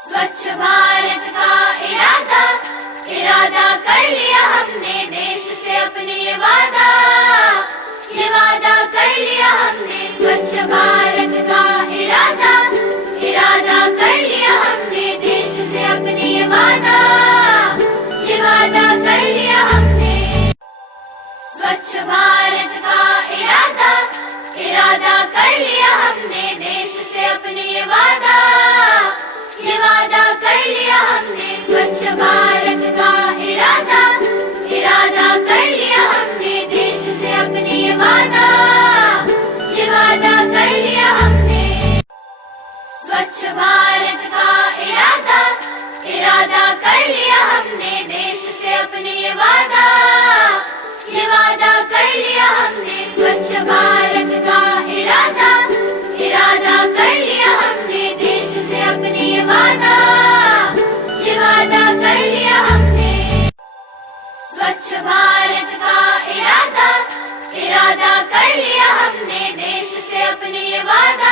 स्वच्छ भारत का इरादा इरादा कर लिया हमने, देश से अपने ये वादा कर लिया हमने। स्वच्छ भारत का इरादा इरादा कर लिया हमने, देश से अपने ये वादा कर लिया हमने। स्वच्छ भारत का इरादा इरादा कर लिया हमने, देश से अपने ये वादा कर लिया हमने। स्वच्छ भारत का इरादा इरादा कर लिया हमने, देश से अपने ये वादा कर लिया हमने। स्वच्छ भारत का इरादा इरादा कर लिया हमने, देश से अपने ये वादा कर लिया हमने। स्वच्छ भारत का इरादा इरादा कर लिया हमने, देश से अपने ये वादा कर लिया हमने। स्वच्छ भारत का इरादा इरादा कर लिया हमने, देश से अपने ये वादा